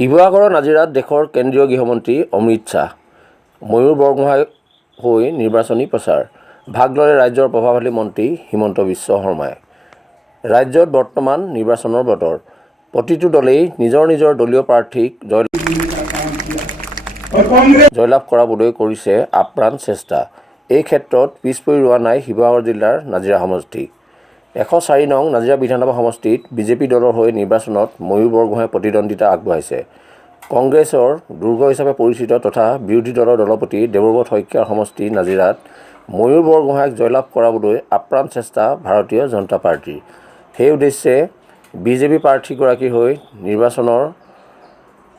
শিৱসাগৰৰ নাজিৰাত দেশৰ কেন্দ্ৰীয় গৃহমন্ত্ৰী অমিত শ্বাহ ময়ূৰ বৰগোহাঁই হৈ নিৰ্বাচনী প্ৰচাৰ ভাগ ল'লে ৰাজ্যৰ প্ৰভাৱশালী মন্ত্ৰী হিমন্ত বিশ্ব শৰ্মাই। ৰাজ্যত বৰ্তমান নিৰ্বাচনৰ বতৰ। প্ৰতিটো দলেই নিজৰ নিজৰ দলীয় প্ৰাৰ্থীক জয়লাভ কৰাবলৈ কৰিছে আপ্ৰাণ চেষ্টা। এই ক্ষেত্ৰত পিছ পৰি ৰোৱা নাই শিৱসাগৰ জিলাৰ নাজিৰা সমষ্টি। 104 নং নাজিৰা বিধানসভা সমষ্টিত বিজেপি দলৰ হৈ নিৰ্বাচনত ময়ূৰ বৰগোহাঁই প্ৰতিদ্বন্দ্বিতা আগবঢ়াইছে। কংগ্ৰেছৰ দুৰ্গ হিচাপে পৰিচিত তথা বিৰোধী দলৰ দলপতি দেৱব্ৰত শইকীয়াৰ সমষ্টি নাজিৰাত ময়ূৰ বৰগোহাঁইক জয়লাভ কৰাবলৈ আপ্ৰাণ চেষ্টা ভাৰতীয় জনতা পাৰ্টীৰ। সেই উদ্দেশ্যে বিজেপি প্ৰাৰ্থীগৰাকীৰ হৈ নিৰ্বাচনৰ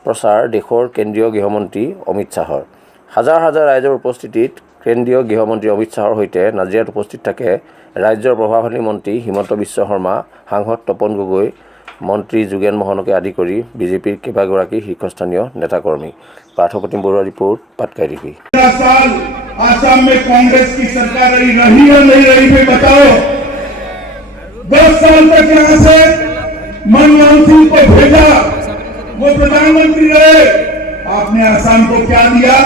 প্ৰচাৰ দেশৰ কেন্দ্ৰীয় গৃহমন্ত্ৰী অমিত শ্বাহৰ। হাজাৰ হাজাৰ ৰাইজৰ উপস্থিতিত কেন্দ্ৰীয় গৃহমন্ত্ৰী অমিত শ্বাহৰ সৈতে নাজিৰাত উপস্থিত থাকে ৰাজ্যৰ প্ৰভাৱশালী মন্ত্ৰী হিমন্ত বিশ্ব শৰ্মা, সাংসদ তপন গগৈ, মন্ত্ৰী যোগেন মহনকে আদি কৰি বিজেপিৰ কেইবাগৰাকী শীৰ্ষস্থানীয় নেতাকৰ্মী। Parthapratim Barua report, Patkai TV. आसाम में कांग्रेस की सरकार रही या नहीं रही पे बताओ। 10 साल तक यहाँ से मनमोहन सिंह को भेजा, वो प्रधानमंत्री रहे। आपने आसाम को क्या दिया?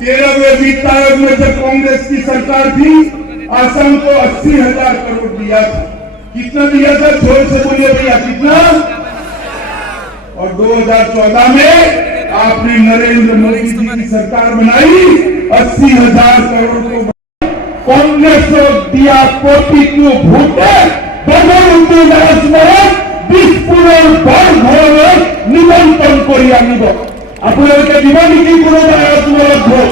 13वें वित्त आयोग में जब कांग्रेस की सरकार थी आसाम को 80,000 करोड़ दिया था। कितना दिया था? जोर से बोलिए भैया, कितना? और 2014 में आपने नरेंद्र मोदी जी की सरकार बनाई, 80,000 करोड़ को कांग्रेस को दिया कोटि क्यों भूटे बदलते राजमहल বিস্ফোরণ বার ধরনের নিমন্ত্রণ করি আনিব। আপনাদেরকে দিব নেকি কোনোবাই রাজমহলত ভোট?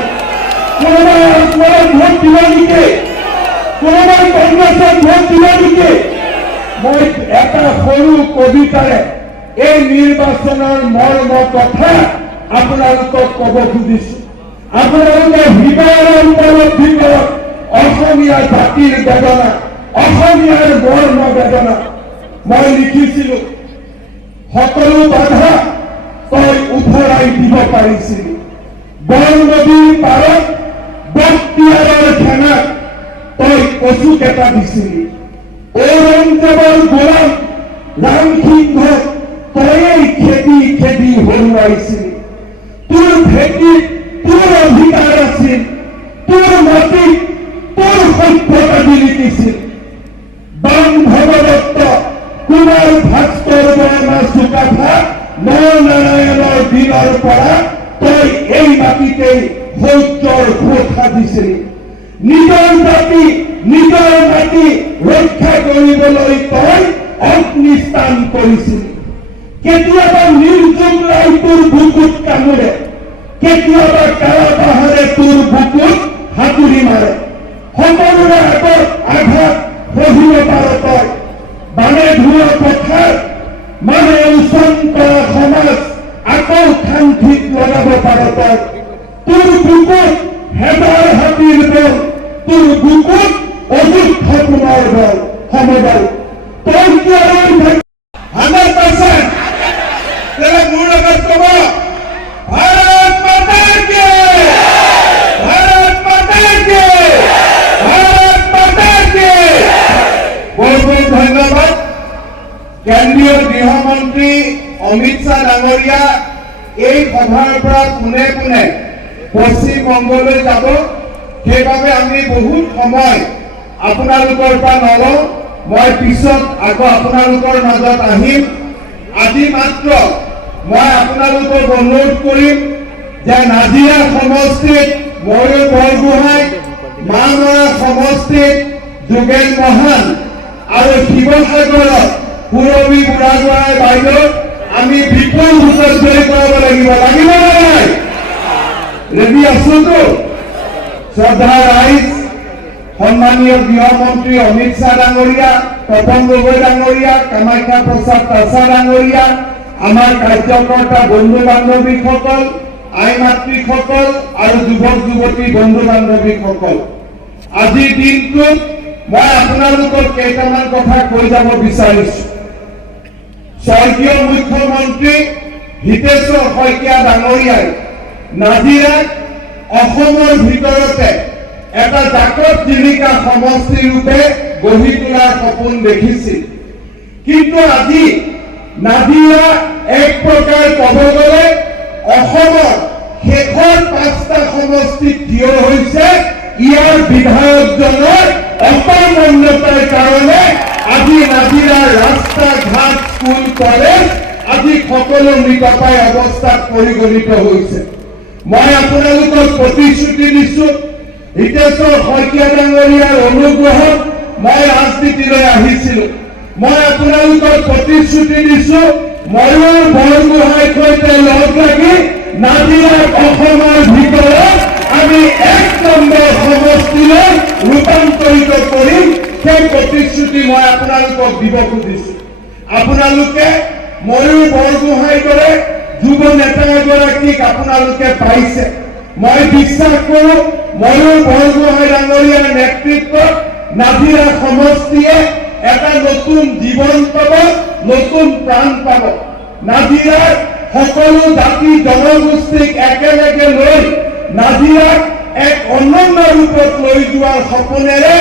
কোনোবাই রাজমহলত ভোট দিব নেকি? কোনোবাই কংগ্রেসত ভোট দিব নেকি? মই এটা সৰু কবিতাৰে এই নিৰ্বাচনৰ মৰ্ম কথা আপোনালোকক ক'ব খুজিছো। আপোনালোকে হৃদয়ৰ উপলব্ধি কৰক অসমীয়া জাতিৰ বেদনা, অসমীয়াৰ মৰ্ম বেদনা। মই লিখিছিলো, সকলো বাধা তই উফৰাই দিব পাৰিছিলি। বন নদীৰ পাৰত বক্তিয়াৰৰ ঠেঙাত তই কচুকেটা দিছিলি। ঔৰংজেবৰ গোলাম ৰাম সিংহক তই খেদি খেদি হৰুৱাইছিলি। তোৰ ভেটিত তোৰ অধিকাৰ আছিল, তোৰ মাটিত তোৰ সভ্যতা লিখিছিল। বাম ভগদত্ত, কুমাৰ ভাস্কৰ বৰ্মা চুকাফা, নৰনাৰায়ণৰ দিনৰ পৰা তই এই মাটিতেই শৌৰ্যৰ ভোট সাজিছিলি। নিজৰ জাতি নিজৰ মাটি ৰক্ষা কৰিবলৈ তই অগ্নিস্থান কৰিছিলি। কেতিয়াবা নিৰ্জুমলাই তোৰ বুকুত কামুৰে, কেতিয়াবা কাৰাবাহাৰে তোৰ বুকুত হাতুৰি মাৰে। সকলোৰে আগত আঘাত সহিব পাৰ তই। মানে ধুৱা পথাৰ, মানে উচন কৰা সমাজ আকৌ খান্থিত লগাব পাৰ তই। তোৰ বুকুত হেজাৰ হাতীৰ বল, তোৰ বুকুত অযুদ্ধ পুনৰ বল সমদল। তই কি আৰু 100% মোৰ লগত কব, ভাৰত মাতা কি, ভাৰত মাতা কি, ভাৰত মাতা কি। বহুত বহুত ধন্যবাদ। কেন্দ্ৰীয় গৃহমন্ত্ৰী অমিত শ্বাহ ডাঙৰীয়া এই সভাৰ পৰা পোনে পোনে পশ্চিমবংগলৈ যাব। সেইবাবে আমি বহুত সময় আপোনালোকৰ পৰা নলওঁ। মই পিছত আকৌ আপোনালোকৰ মাজত আহিম। আজি মাত্ৰ মই আপোনালোকক অনুৰোধ কৰিম যে নাজিৰা সমষ্টিত ময়ূৰ বৰগোহাঁই, মামৰা সমষ্টিত যোগেন মহন আৰু শিৱসাগৰত পুৰবী বুঢ়াগোহাঁই বাইদেউ আমি বিপুল ভোটত জয়ী কৰাব লাগিব। লাগিব নে নাই? ৰেডি আছোতো? শ্ৰদ্ধা ৰাইজ, সন্মানীয় গৃহমন্ত্ৰী অমিত শ্বাহ ডাঙৰীয়া, তপন গগৈ ডাঙৰীয়া, কামাখ্যা প্ৰসাদ তাছা ডাঙৰীয়া, আমাৰ কাৰ্যকৰ্তা বন্ধু বান্ধৱীসকল, আই মাতৃসকল আৰু যুৱক যুৱতী বন্ধু বান্ধৱীসকল, আজিৰ দিনটোত মই আপোনালোকক কেইটামান কথা কৈ যাব বিচাৰিছো। স্বৰ্গীয় মুখ্যমন্ত্ৰী হিতেশ্বৰ শইকীয়া ডাঙৰীয়াই নাজিৰাক অসমৰ ভিতৰতে এটা জাকত জিলিকা সমষ্টি ৰূপে গঢ়ি তোলাৰ সপোন দেখিছিল। কিন্তু আজি নাজিৰা এক প্ৰকাৰ ক'ব গ'লে অসমৰ শেষৰ 5টা সমষ্টিত থিয় হৈছে ইয়াৰ বিধায়কজনৰ অকৰ্মণ্যতাৰ কাৰণে আজি নাজিৰাৰ ৰাস্তা ঘাট স্কুল কলেজ আজি সকলো মৃতপ্ৰায় অৱস্থাত পৰিগণিত হৈছে। মই আপোনালোকক প্ৰতিশ্ৰুতি দিছো হিতেশ্বৰ শইকীয়া ডাঙৰীয়াৰ অনুগ্ৰহত মই ৰাজনীতিলৈ আহিছিলো। মই আপোনালোকক প্ৰতিশ্ৰুতি দিছো ময়ূৰ বৰগোহাঁইৰ সৈতে লগ লাগি নাজিৰাক অসমৰ ভিতৰত আমি 1 নম্বৰ সমষ্টিলৈ ৰূপান্তৰিত কৰিম। সেই প্ৰতিশ্ৰুতি মই আপোনালোকক দিব খুজিছো। আপোনালোকে ময়ূৰ বৰগোহাঁইৰ দৰে যুৱ নেতা এগৰাকীক আপোনালোকে পাইছে। মই বিশ্বাস কৰো ময়ূৰ বৰগোহাঁই ডাঙৰীয়াৰ নেতৃত্বত নাজিৰা সমষ্টিয়ে এটা নতুন জীৱন পাব, নতুন প্ৰাণ পাব। নাজিৰাৰ সকলো জাতি জনগোষ্ঠীক একেলগে লৈ নাজিৰাক এক অনন্য ৰূপত লৈ যোৱাৰ সপোনেৰে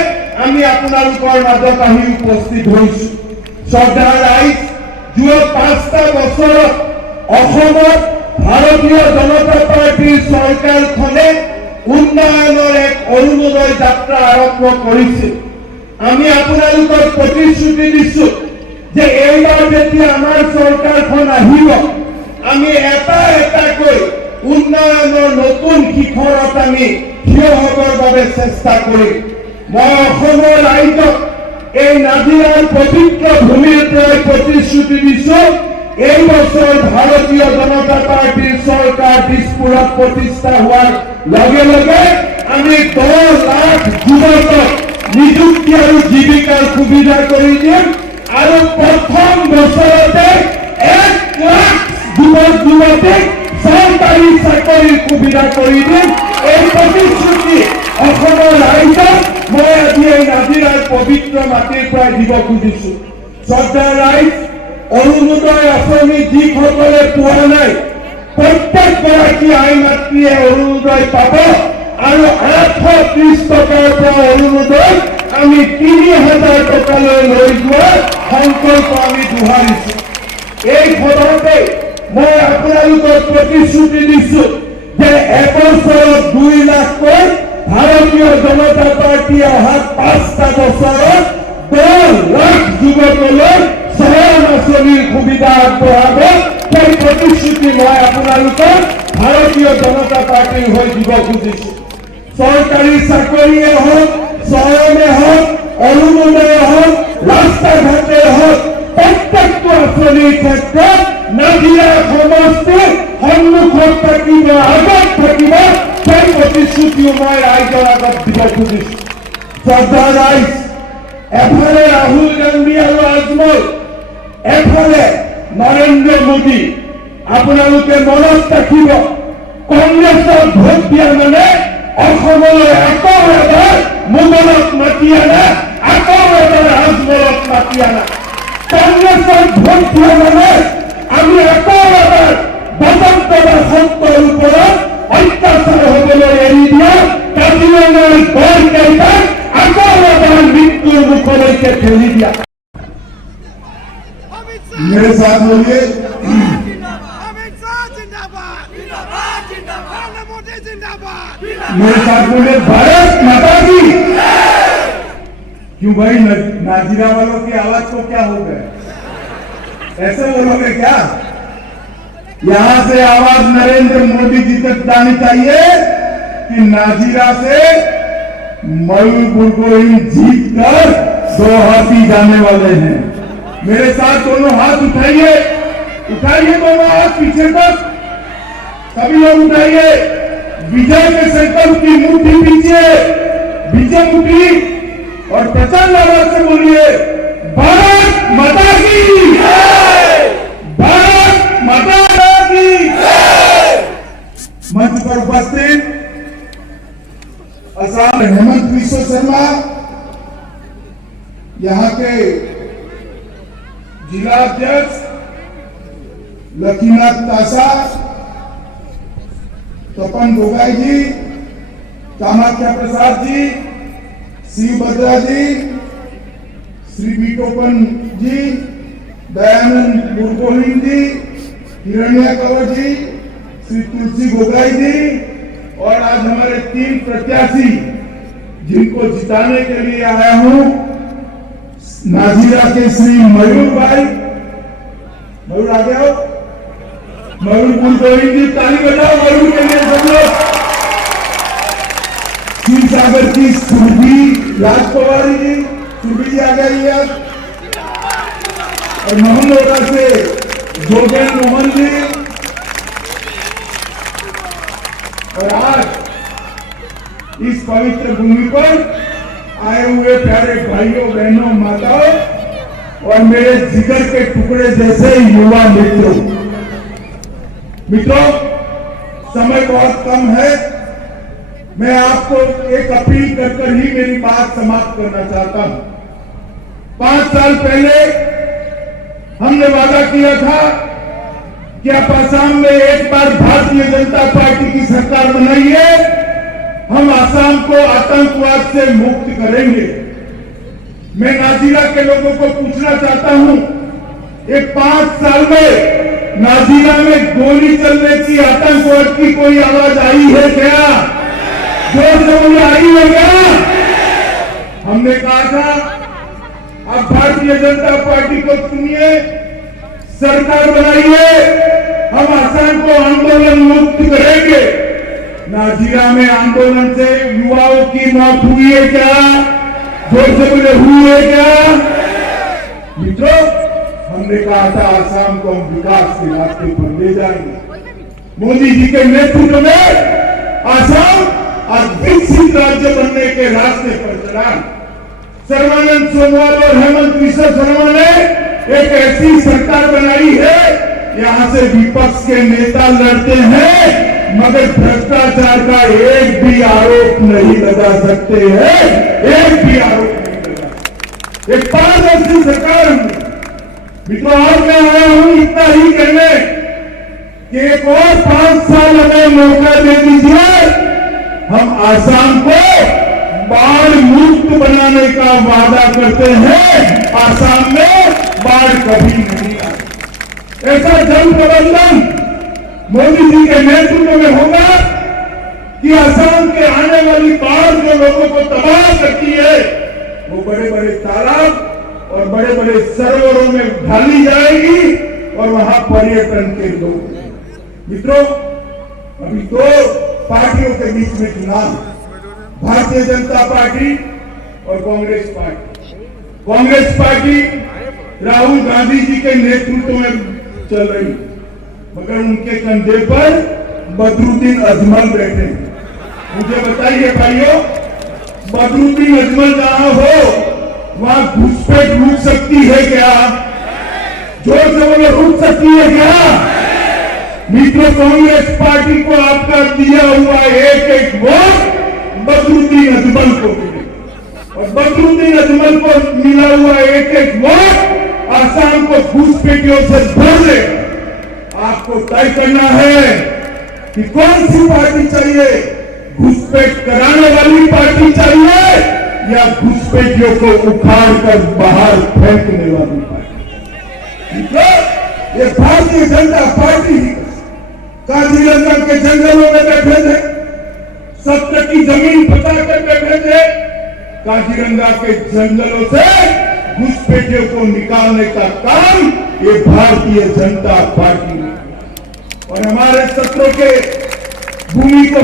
আমি আপোনালোকৰ মাজত আহি উপস্থিত হৈছো। শ্ৰদ্ধা ৰাইজ, যোৱা 5টা বছৰত অসমত ভাৰতীয় জনতা পাৰ্টীৰ চৰকাৰখনে উন্নয়নৰ এক অৰুণোদয় যাত্ৰা আৰম্ভ কৰিছিল। আমি আপোনালোকক প্ৰতিশ্ৰুতি দিছো যে এইবাৰ যেতিয়া আমাৰ চৰকাৰখন আহিব আমি এটা এটাকৈ উন্নয়নৰ নতুন শিখৰত আমি থিয় হ'বৰ বাবে চেষ্টা কৰিম। মই অসমৰ ৰাইজক এই নাজিৰাৰ পবিত্ৰ ভূমিৰ পৰাই প্ৰতিশ্ৰুতি দিছো এই বছৰ ভাৰতীয় জনতা পাৰ্টীৰ চৰকাৰ দিছপুৰত প্ৰতিষ্ঠা হোৱাৰ লগে লগে আমি 10 লাখ যুৱকক নিযুক্তি আৰু জীৱিকাৰ সুবিধা কৰি দিম আৰু প্ৰথম বছৰতে 1 লাখ যুৱক যুৱতীক চৰকাৰী চাকৰিৰ সুবিধা কৰি দিম। এই প্ৰতিশ্ৰুতি অসমৰ ৰাইজক মই আজি এই নাজিৰাৰ পবিত্ৰ মাটিৰ পৰাই দিব খুজিছো। শ্ৰদ্ধা ৰাইজ, অৰুণোদয় আঁচনি যিসকলে পোৱা নাই প্ৰত্যেকগৰাকী আই মাতৃয়ে অৰুণোদয় পাব আৰু 830 টকাৰ পৰা অৰুণোদয় আমি 3000 টকালৈ লৈ যোৱাৰ সংকল্প আমি দোহাৰিছো। এই সদনতে মই আপোনালোকক প্ৰতিশ্ৰুতি দিছো যে এবছৰত 2 লাখকৈ ভাৰতীয় জনতা পাৰ্টীয়ে অহা 5টা বছৰত 10 লাখ যুৱকলৈ চৰম আঁচনিৰ সুবিধা আগবঢ়াব। সেই প্ৰতিশ্ৰুতি মই আপোনালোকক ভাৰতীয় জনতা পাৰ্টীৰ হৈ দিব খুজিছো। চৰকাৰী চাকৰিয়ে হওক, চৰমে হওক, অৰুণোদয়ে হওক, ৰাস্তা ঘাটে হওক, প্ৰত্যেকটো আঁচনিৰ ক্ষেত্ৰত নাজিৰা সমষ্টিৰ সন্মুখত থাকিব, আগত থাকিব। সেই প্ৰতিশ্ৰুতিও মই ৰাইজৰ আগত দিব খুজিছো। শ্ৰদ্ধা ৰাইজ, এফালে ৰাহুল গান্ধী আৰু আজমল, এফালে নৰেন্দ্ৰ মোদী। আপোনালোকে মনত ৰাখিব কংগ্ৰেছক ভোট দিয়া মানে অসমলৈ আকৌ এবাৰ মোগলক মাতি আনা, আকৌ এবাৰ আজমলক মাতি আনা। কংগ্ৰেছক ভোট দিয়া মানে আমি আকৌ এবাৰ বসন্ত বসন্তৰ ওপৰত অত্যাচাৰ হবলৈ এৰি দিয়া, কাজিৰঙাৰ গড়কেইটাক আকৌ এবাৰ মৃত্যুৰ মুখলৈকে ঠেলি দিয়া। मेरे साथ बोलिए मेरे साथ बोलिए भारत माता की। क्यों भाई, नाजिरा वालों की आवाज को क्या हो गया? ऐसे बोलोगे क्या? यहां से आवाज नरेंद्र मोदी जी तक जानी चाहिए कि नाजिरा से मयूर बुरगोही जीत कर गुवाहाटी जाने वाले हैं। मेरे साथ दोनों हाथ उठाइए, उठाइए दोनों हाथ पीछे तक, सभी लोग उठाइए। विजय के संकल्प की मुट्ठी पीछे, विजय मुट्ठी, और प्रचंड आवाज से बोलिए भारत माता की, भारत माता की। मंच पर उपस्थित असम हेमंत विश्व शर्मा, यहाँ के जिला अध्यक्ष लक्ष्मीनाथ तासा, तपन गोगाई जी, कामाख्या प्रसाद जी, शिव भद्रा जी, श्री बीटोपन जी, दयानंद मुरगोहिन जी, हिरण्या कंवर जी, श्री तुलसी गोगाई जी और आज हमारे 3 प्रत्याशी जिनको जिताने के लिए आया हूं, नाजीरा के श्री मयूर भाई, मयूर आ गया हो, मयूर मुरगोहिन जी, ताली बजाओ मयूर के लिए सब लोग। शिव सागर की सुरभि राजपवारी जी, सुरभि जी आ गई है। और मोहनोरा से जोगेन मोहन जी। और आज इस पवित्र भूमि पर आए हुए प्यारे भाइयों बहनों माताओं और मेरे जिगर के टुकड़े जैसे युवा मित्रों, समय बहुत कम है। मैं आपको एक अपील कर ही मेरी बात समाप्त करना चाहता हूं। 5 साल पहले हमने वादा किया था कि आप आसाम में एक बार भारतीय जनता पार्टी की सरकार बनाइए, हम आसाम को आतंकवाद से मुक्त करेंगे। मैं नाजीरा के लोगों को पूछना चाहता हूं, ये 5 साल में नाजीरा में गोली चलने की, आतंकवाद की कोई आवाज आई है क्या? जोर से बोलिए, आई है क्या? हमने कहा था आप भारतीय जनता पार्टी को चुनिए, सरकार बनाइए, हम आसाम को आंदोलन मुक्त करेंगे। नाजीरा में आंदोलन से युवाओं की मौत हुई है क्या? जोर से बोले, हुई है क्या? मित्रों, हमने कहा था आसाम को हम विकास के रास्ते पर ले जाएंगे। मोदी जी के नेतृत्व में आसाम आज विकसित राज्य बनने के रास्ते पर चला। सर्बानंद सोनोवाल और हेमंत बिस्वा शर्मा ने एक ऐसी सरकार बनाई है, यहां से विपक्ष के नेता लड़ते हैं मगर भ्रष्टाचार का एक भी आरोप नहीं लगा सकते हैं, एक भी आरोप नहीं लगा। एक पारदर्शी सरकार हमने। मित्रों, आज मैं आया हूं इतना ही कहने कि एक और 5 साल हमें मौका दे दीजिए, हम आसाम को बाढ़ मुक्त बनाने का वादा करते हैं। आसाम में बाढ़ कभी नहीं आई। ऐसा जल प्रबंधन मोदी जी के नेतृत्व में होगा कि आसाम के आने वाली बाढ़ जो लोगों को तबाह करती है, वो बड़े बड़े तालाब और बड़े बड़े सरोवरों में ढाली जाएगी और वहां पर्यटन के लोग। मित्रों, अभी 2 पार्टियों के बीच में चुनाव, भारतीय जनता पार्टी और कांग्रेस पार्टी। कांग्रेस पार्टी राहुल गांधी जी के नेतृत्व में चल रही, मगर उनके कंधे पर बदरुद्दीन अजमल बैठे। मुझे बताइए भाइयों, बदरुद्दीन अजमल जहां हो वहां घुसपैठ रुक सकती है क्या? जोर से बोलो, रुक सकती है क्या? मित्रों, कांग्रेस पार्टी को आपका दिया हुआ एक वोट बदरुद्दीन अजमल को मिले और बदरुद्दीन अजमल को मिला हुआ एक वोट आसाम को घुसपैठियों से भर दे। आपको तय करना है कि कौन सी पार्टी चाहिए, घुसपैठ कराने वाली पार्टी चाहिए या घुसपैठियों को उखाड़ कर बाहर फेंकने वाली पार्टी। ये भारतीय जनता पार्टी काजीरंगा के जंगलों में बैठे थे, सत्य की जमीन बता कर बैठे थे। काजीरंगा के जंगलों से घुसपैठियों को निकालने का काम ये भारतीय जनता पार्टी ने, और हमारे सत्रों के भूमि को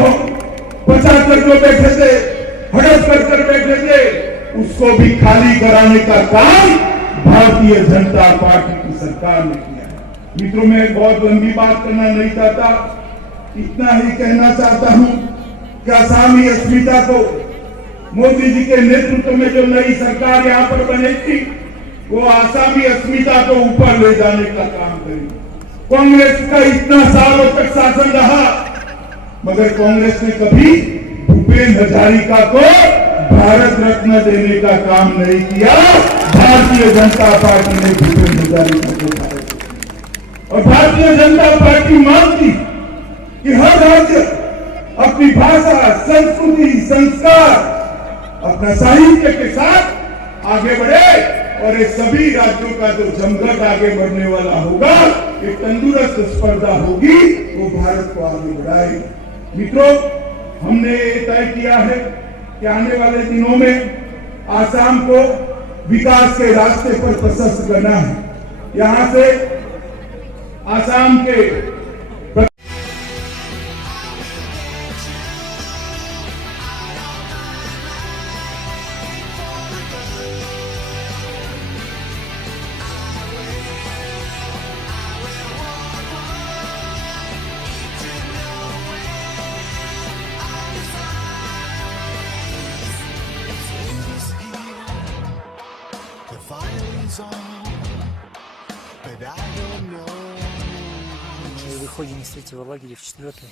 बचा कर जो बैठे थे, हड़प कर बैठे थे, उसको भी खाली कराने का काम भारतीय जनता पार्टी की सरकार ने किया। मित्रों, मैं बहुत लंबी बात करना नहीं चाहता, इतना ही कहना चाहता हूं कि आसामी अस्मिता को मोदी जी के नेतृत्व में जो नई सरकार यहां पर बनी थी, वो आसामी अस्मिता को ऊपर ले जाने का काम करेगी। कांग्रेस का इतना सालों तक शासन रहा, मगर कांग्रेस ने कभी भूपेन हजारिका को भारत रत्न देने का काम नहीं किया। भारतीय जनता पार्टी ने भूपेन हजारिका को भारत, और भारतीय जनता पार्टी मानती कि हर राज्य अपनी भाषा, संस्कृति, संस्कार, अपना साहित्य के साथ आगे बढ़े और ये सभी राज्यों का जो जमघट आगे बढ़ने वाला होगा, एक तंदुरुस्त स्पर्धा होगी, वो भारत को आगे बढ़ाएगी। मित्रों, हमने ये तय किया है कि आने वाले दिनों में आसाम को विकास के रास्ते पर प्रशस्त करना है। यहां से आसाम के The violence on, but I don't know. Мы выходим из третьего лагеря в четвертый.